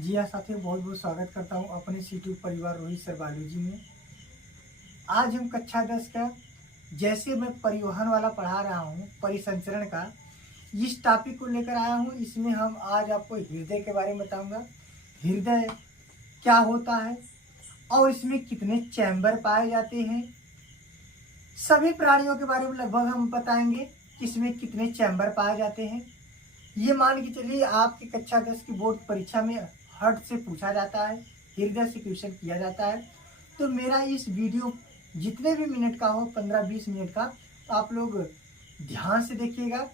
जी हाँ साथियों, बहुत बहुत स्वागत करता हूँ अपने यूट्यूब परिवार रोहित सरबालू जी में। आज हम कक्षा 10 का जैसे मैं परिवहन वाला पढ़ा रहा हूँ परिसंचरण का, इस टॉपिक को लेकर आया हूँ। इसमें हम आज आपको हृदय के बारे में बताऊंगा। हृदय क्या होता है और इसमें कितने चैम्बर पाए जाते हैं। सभी प्राणियों के बारे में लगभग हम बताएंगे कि इसमें कितने चैम्बर पाए जाते हैं। ये मान के चलिए आपकी कक्षा 10 की बोर्ड परीक्षा में हार्ट से पूछा जाता है, हृदय से क्वेश्चन किया जाता है। तो मेरा इस वीडियो जितने भी मिनट का हो, 15-20 मिनट का, तो आप लोग ध्यान से देखिएगा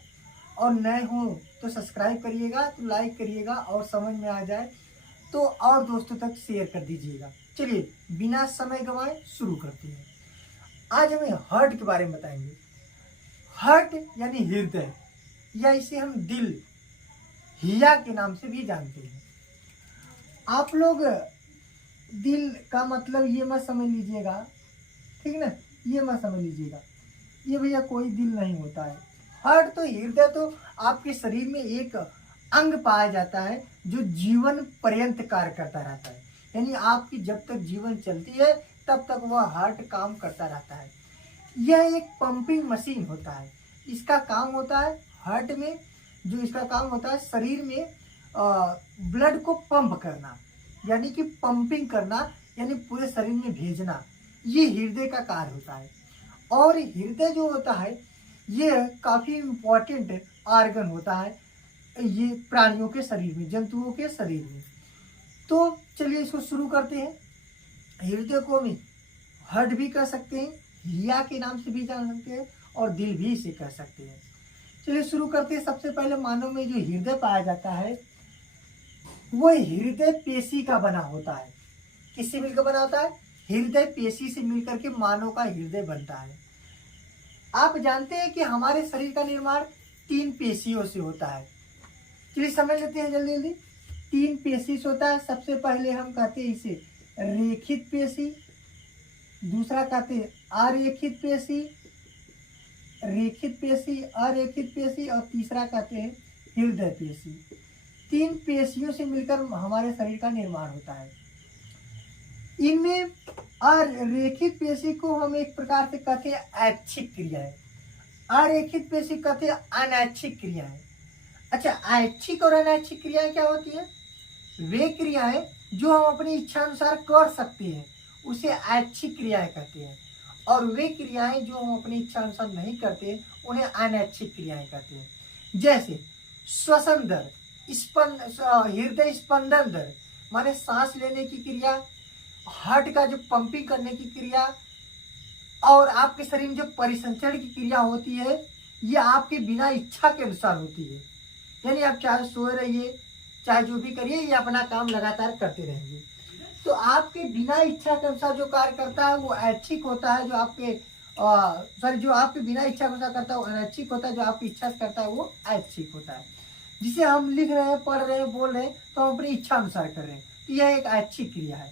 और नए हो तो सब्सक्राइब करिएगा, तो लाइक करिएगा और समझ में आ जाए तो और दोस्तों तक शेयर कर दीजिएगा। चलिए बिना समय गंवाए शुरू करते हैं। आज हमें हार्ट के बारे में बताएंगे। हार्ट यानी हृदय, या इसे हम दिल, हिया के नाम से भी जानते हैं। आप लोग दिल का मतलब ये मत समझ लीजिएगा, ठीक ना, ये मत समझ लीजिएगा ये भैया कोई दिल नहीं होता है। हार्ट तो हृदय तो आपके शरीर में एक अंग पाया जाता है जो जीवन पर्यंत कार्य करता रहता है। यानी आपकी जब तक जीवन चलती है तब तक वह हार्ट काम करता रहता है। यह एक पंपिंग मशीन होता है। इसका काम होता है हार्ट में, जो इसका काम होता है शरीर में ब्लड को पंप करना, यानी कि पंपिंग करना, यानी पूरे शरीर में भेजना। ये हृदय का कार्य होता है। और हृदय जो होता है ये काफी इम्पोर्टेंट ऑर्गन होता है ये प्राणियों के शरीर में, जंतुओं के शरीर में। तो चलिए इसको शुरू करते हैं। हृदय को हम हार्ट भी कह सकते हैं, हिया के नाम से भी जान सकते हैं और दिल भी इसे कह सकते हैं। चलिए शुरू करते हैं। सबसे पहले मानव में जो हृदय पाया जाता है वो हृदय पेशी का बना होता है। किससे मिलकर बना होता है? हृदय पेशी से मिलकर के मानव का हृदय बनता है। आप जानते हैं कि हमारे शरीर का निर्माण 3 पेशियों से होता है। चलिए समझ लेते हैं जल्दी जल्दी। 3 पेशी से होता है। सबसे पहले हम कहते हैं इसे रेखित पेशी, दूसरा कहते हैं अरेखित पेशी, रेखित पेशी, अरेखित पेशी, और तीसरा कहते हैं हृदय पेशी। 3 पेशियों से मिलकर हमारे शरीर का निर्माण होता है। इनमें अरेखित पेशी को हम एक प्रकार से कहते हैं ऐच्छिक क्रिया है, अरेखित पेशी कहते हैं अनैच्छिक क्रिया है। अच्छा, ऐच्छिक और अनैच्छिक क्रियाएं क्या होती है? वे क्रियाएं जो हम अपनी इच्छा अनुसार कर सकते हैं उसे ऐच्छिक क्रियाएं कहते हैं, और वे क्रियाएं जो हम अपनी इच्छा अनुसार नहीं करते उन्हें अनैच्छिक क्रियाएं कहते हैं। जैसे श्वसन दर, हृदय स्पंदन दर माने सांस लेने की क्रिया, हार्ट का जो पंपिंग करने की क्रिया, और आपके शरीर में जो परिसंचरण की क्रिया होती है ये आपके बिना इच्छा के अनुसार होती है। यानी आप चाहे सोए रहिए, चाहे जो भी करिए, ये अपना काम लगातार करते रहेंगे। तो आपके बिना इच्छा के अनुसार जो कार्य करता है वो ऐच्छिक होता है। जो आपके जो आपके बिना इच्छा के अनुसार करता है वो अनैच्छिक होता है। जो आपकी इच्छा से करता है वो ऐच्छिक होता है। जिसे हम लिख रहे हैं, पढ़ रहे हैं, बोल रहे हैं तो हम अपनी इच्छा अनुसार कर रहे हैं, तो यह एक ऐच्छिक क्रिया है।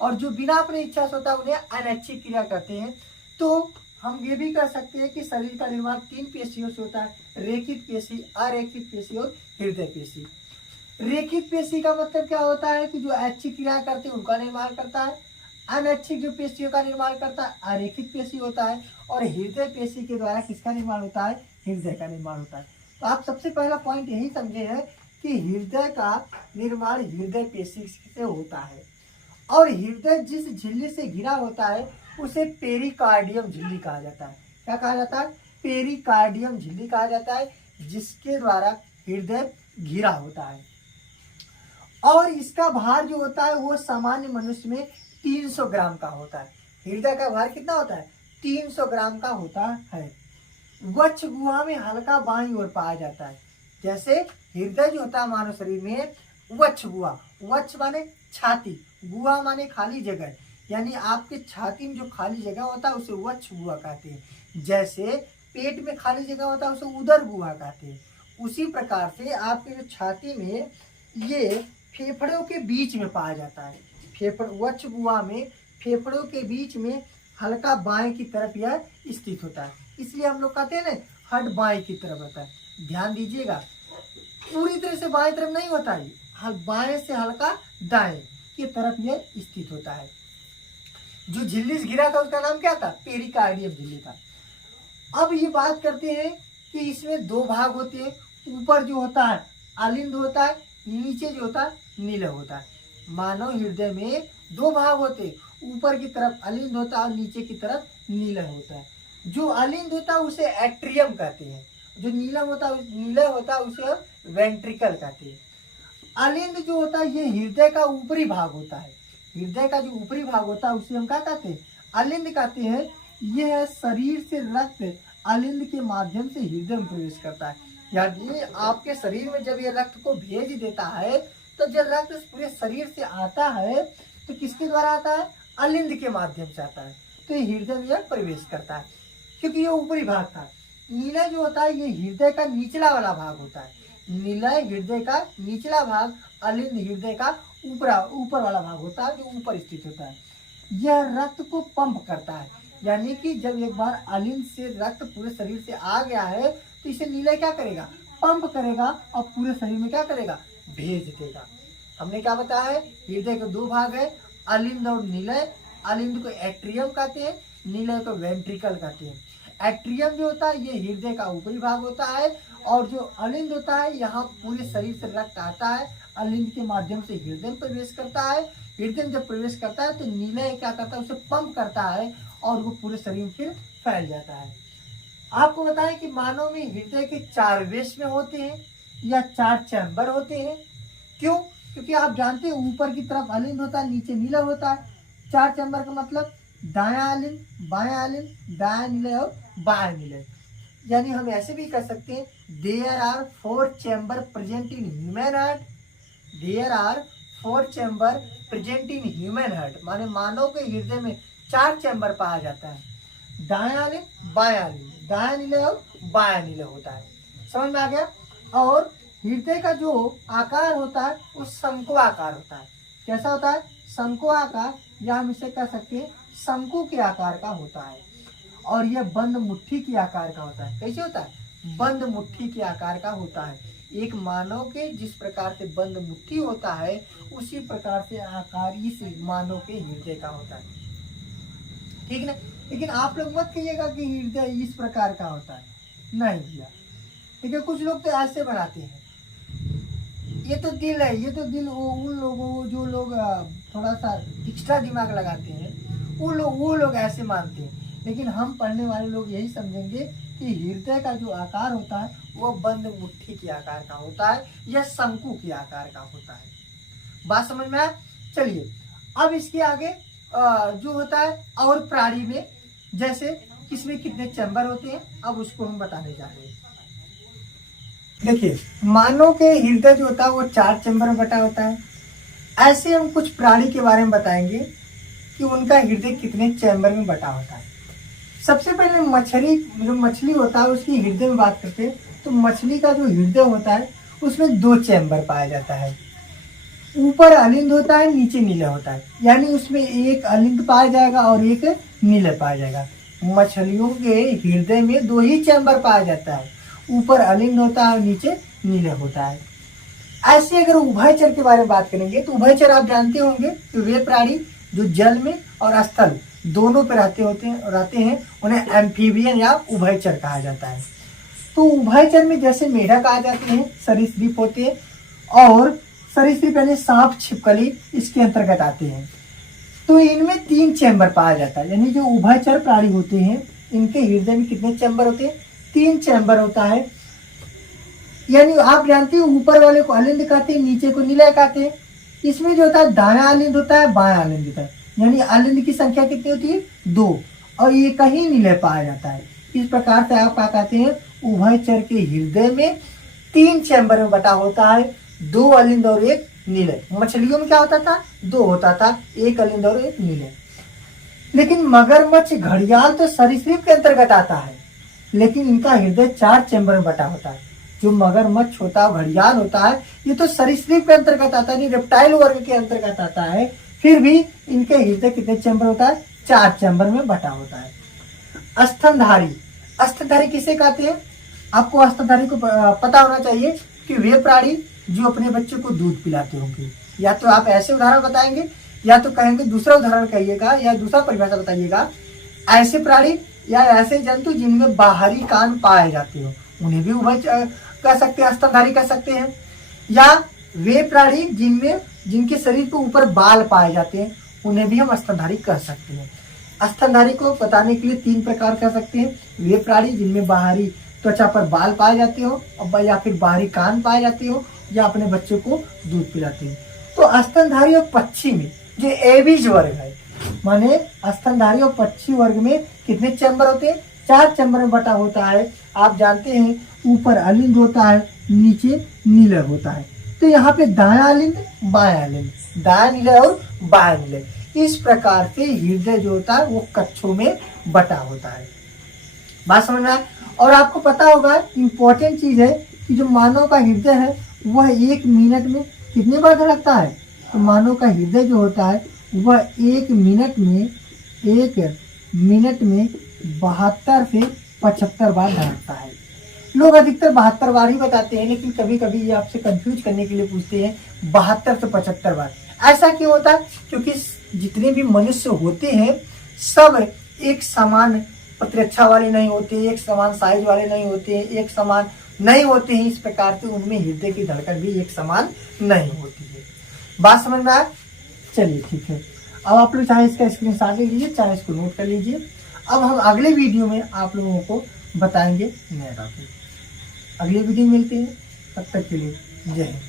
और जो बिना अपनी इच्छा से होता है उन्हें अनैच्छिक क्रिया कहते हैं। तो हम ये भी कह सकते हैं कि शरीर का निर्माण 3 पेशियों से होता है, रेखित पेशी, अरेखित पेशी और हृदय पेशी। रेखित पेशी का मतलब क्या होता है कि जो ऐच्छिक क्रिया करते हैं उनका निर्माण करता है। अनैच्छिक जो पेशियों का निर्माण करता है अरेखित पेशी होता है। और हृदय पेशी के द्वारा किसका निर्माण होता है? हृदय का निर्माण होता है। तो आप सबसे पहला पॉइंट यही समझे हैं कि हृदय का निर्माण हृदय पेशी से होता है। और हृदय जिस झिल्ली से घिरा होता है उसे पेरिकार्डियम झिल्ली कहा जाता है। क्या कहा जाता है? पेरिकार्डियम झिल्ली कहा जाता है, जिसके द्वारा हृदय घिरा होता है। और इसका भार जो होता है वो सामान्य मनुष्य में 300 ग्राम का होता है। हृदय का भार कितना होता है? 300 ग्राम का होता है। वक्ष गुहा में हल्का बाईं ओर पाया जाता है। जैसे हृदय जो होता है मानव शरीर में, वक्ष गुहा, वक्ष माने छाती, गुहा माने खाली जगह, यानी आपके छाती में जो खाली जगह होता है उसे वक्ष गुहा कहते हैं। जैसे पेट में खाली जगह होता है उसे उदर गुहा कहते हैं। उसी प्रकार से आपके जो छाती में ये फेफड़ों के बीच में पाया जाता है। वक्ष गुहा में फेफड़ों के बीच में हल्का बाएं की तरफ यह स्थित होता है। इसलिए हम लोग कहते हैं ना हार्ट बाएं की तरफ होता है। ध्यान दीजिएगा, पूरी तरह से बाएं तरफ नहीं होता है, बाएं से हल्का दाएं की तरफ ये स्थित होता है। जो झिल्ली से घिरा था उसका नाम क्या था? पेरिकार्डियम झिल्ली था। अब ये बात करते हैं कि इसमें दो भाग होते हैं। ऊपर जो होता है अलिंद होता है, नीचे जो होता है नीलय होता है। मानव हृदय में दो भाग होते हैं, ऊपर की तरफ अलिंद होता है और नीचे की तरफ नीलय होता है। जो अलिंद होता है उसे एट्रियम कहते हैं, जो नीलय होता है उसे वेंट्रिकल कहते हैं। अलिंद जो होता है ये हृदय का ऊपरी भाग होता है। हृदय का जो ऊपरी भाग होता है उसे हम क्या कहते हैं? अलिंद कहते हैं। यह शरीर से रक्त अलिंद के माध्यम से हृदय में प्रवेश करता है। यानी आपके शरीर में जब ये रक्त को भेज देता है तो जब रक्त पूरे शरीर से आता है तो किसके द्वारा आता है? अलिंद के माध्यम से आता है। तो ये हृदय में प्रवेश करता है क्योंकि ये ऊपरी भाग था। नीलय जो होता है ये हृदय का निचला वाला भाग होता है। नीलय हृदय का निचला भाग, अलिंद हृदय का ऊपर वाला भाग होता है, जो ऊपर स्थित होता है। यह रक्त को पंप करता है, यानी कि जब एक बार अलिंद से रक्त पूरे शरीर से आ गया है तो इसे नीलय क्या करेगा? पंप करेगा और पूरे शरीर में क्या करेगा? भेज देगा। हमने क्या बताया है? हृदय के दो भाग है, अलिंद और नीलय। अलिंद को एट्रियम कहते हैं, नीलय को वेंट्रिकल कहते हैं। एट्रियम जो होता है ये हृदय का ऊपरी भाग होता है और जो अलिंद होता है यहाँ पूरे शरीर से रक्त आता है, अलिंद के माध्यम से हृदय में प्रवेश करता है। हृदय में जब प्रवेश करता है तो नीलय क्या करता है? उसे पंप करता है और वो पूरे शरीर में फिर फैल जाता है। आपको बताएं कि मानव में हृदय के 4 वेश में होते हैं या 4 चैम्बर होते हैं। क्यों? क्योंकि आप जानते हैं ऊपर की तरफ अलिंद होता है, नीचे नीलय होता है। 4 चैम्बर का मतलब दायां अलिंद, बायां अलिंद, दायां नीलय और बायां नीलय। यानी हम ऐसे भी कर सकते हैं, there are 4 chamber present in human heart. There are 4 chamber present in human heart, माने मानव के हृदय में 4 चैम्बर पाया जाता है। दायां अलिंद, बायां अलिंद, दायां नीलय और बायां नीलय होता है। समझ में आ गया? और हृदय का जो आकार होता है वो शंकु आकार होता है। कैसा होता है? शंकु आकार, या हम इसे कह सकते हैं शंकु के आकार का होता है। और यह बंद मुट्ठी के आकार का होता है। कैसे होता है? बंद मुट्ठी के आकार का होता है। एक मानव के जिस प्रकार से बंद मुट्ठी होता है उसी प्रकार से आकार इस मानव के हृदय का होता है। ठीक ना? लेकिन आप लोग मत कहिएगा कि हृदय इस प्रकार का होता है, नहीं भैया। ठीक है, कुछ लोग तो ऐसे बनाते हैं, ये तो दिल है, ये तो दिल। उन लोगों जो लोग थोड़ा सा एक्स्ट्रा दिमाग लगाते हैं वो लोग ऐसे मानते हैं। लेकिन हम पढ़ने वाले लोग यही समझेंगे कि हृदय का जो आकार होता है वो बंद मुट्ठी के आकार का होता है या शंकु के आकार का होता है। बात समझ में आया? चलिए अब इसके आगे जो होता है और प्राणी में, जैसे किसमें कितने चैम्बर होते हैं, अब उसको हम बताने जा रहे हैं। देखिए, मानव के हृदय जो होता है वो 4 चैम्बर में बटा होता है। ऐसे हम कुछ प्राणी के बारे में बताएंगे कि उनका हृदय कितने चैम्बर में बटा होता है। सबसे पहले मछली होता है उसकी हृदय में बात करते हैं तो मछली का जो हृदय होता है उसमें 2 चैम्बर पाया जाता है। ऊपर अलिंद होता है, नीचे नीलय होता है, यानी उसमें एक अलिंद पाया जाएगा और एक नीलय पाया जाएगा। मछलियों के हृदय में 2 ही चैम्बर पाया जाता है, ऊपर अलिंद होता है और नीचे नीलय होता है। ऐसे अगर उभयचर के बारे में बात करेंगे तो उभयचर आप जानते होंगे कि वे प्राणी जो जल में और स्थल दोनों पे रहते हैं उन्हें एम्फीबियन या उभयचर कहा जाता है। तो उभयचर में जैसे मेढक आ जाते हैं, सरीसृप होते हैं, और सरीसृप यानी सांप, छिपकली इसके अंतर्गत आते हैं। तो इनमें 3 चैम्बर पाया जाता है। यानी जो उभयचर प्राणी होते हैं इनके हृदय में कितने चैम्बर होते हैं? 3 चैम्बर होता है। यानी आप जानते हो ऊपर वाले को अलिंद कहते हैं, नीचे को नीलय कहते हैं। इसमें जो होता है दायां अलिंद होता है, बायां अलिंद होता है। यानी अलिंद की संख्या कितनी होती है? 2, और ये कहीं नीलय पाया जाता है। इस प्रकार से आप क्या कहते हैं? उभयचर के हृदय में 3 चैम्बर में बटा होता है, 2 अलिंद और 1 नीलय। मछलियों में क्या होता था? 2 होता था, 1 अलिंद और 1 नीलय। लेकिन मगरमच्छ, घड़ियाल तो सरीसृप के अंतर्गत आता है, लेकिन इनका हृदय 4 चैम्बर में बटा होता है। जो मगरमच्छ होता है, घड़ियाल होता है, ये तो सरीसृप के अंतर्गत आता है, रेप्टाइल वर्ग के अंतर्गत आता है, फिर भी इनके हृदय कितने चैम्बर होता है? 4 चैम्बर में बटा होता है। स्तनधारी, स्तनधारी किसे कहते हैं? आपको स्तनधारी को पता होना चाहिए कि वे प्राणी जो अपने बच्चे को दूध पिलाते होंगे। या तो आप ऐसे उदाहरण बताएंगे या तो कहेंगे दूसरा उदाहरण कहिएगा या दूसरा परिभाषा बताइएगा। ऐसे प्राणी या ऐसे जंतु जिनमें बाहरी कान पाए जाते हो उन्हें भी उभय कह सकते हैं, स्तनधारी कह सकते हैं। या वे प्राणी जिनके शरीर के ऊपर बाल पाए जाते हैं उन्हें भी हम स्तनधारी कह सकते हैं। स्तनधारी को बताने के लिए 3 प्रकार कह सकते हैं। वे प्राणी जिनमें बाहरी त्वचा पर बाल पाए जाते हो या फिर बाहरी कान पाए जाते हो या अपने बच्चे को दूध पिलाते हो। तो स्तनधारी और पक्षी में जो एविज वर्ग है, माने स्तनधारी और पक्षी वर्ग में कितने चैम्बर होते हैं? 4 चैम्बर में बटा होता है। आप जानते हैं ऊपर अलिंद होता है, नीचे नीलय होता है। तो यहाँ पे दायां अलिंद बायां अलिंद, दायां नीलय और बायां नीलय, इस प्रकार से हृदय जो होता है वो कक्षों में बटा होता है। बात समझ में आए? और आपको पता होगा इम्पोर्टेंट चीज है कि जो मानव का हृदय है वह 1 मिनट में कितने बार धड़कता है? तो मानव का हृदय जो होता है वह 1 मिनट में 72 से 75 बार धड़कता है। लोग अधिकतर 72 बार ही बताते हैं, लेकिन कभी कभी ये आपसे कंफ्यूज करने के लिए पूछते हैं 72 से 75 बार। ऐसा क्यों होता है? क्योंकि जितने भी मनुष्य होते हैं सब एक समान प्रतिरक्षा वाले नहीं होते, एक समान साइज वाले नहीं होते, एक समान नहीं होते हैं। इस प्रकार से उनमें हृदय की धड़कन भी एक समान नहीं होती है। बात समझ में आया? चलिए ठीक है। अब आप लोग चाहे इसका स्क्रीनशॉट ले लीजिए, चाहे इसको नोट कर लीजिए। अब हम अगले वीडियो में आप लोगों को बताएंगे नया टॉपिक। अगले वीडियो में मिलते हैं, तब तक के लिए जय हिंद।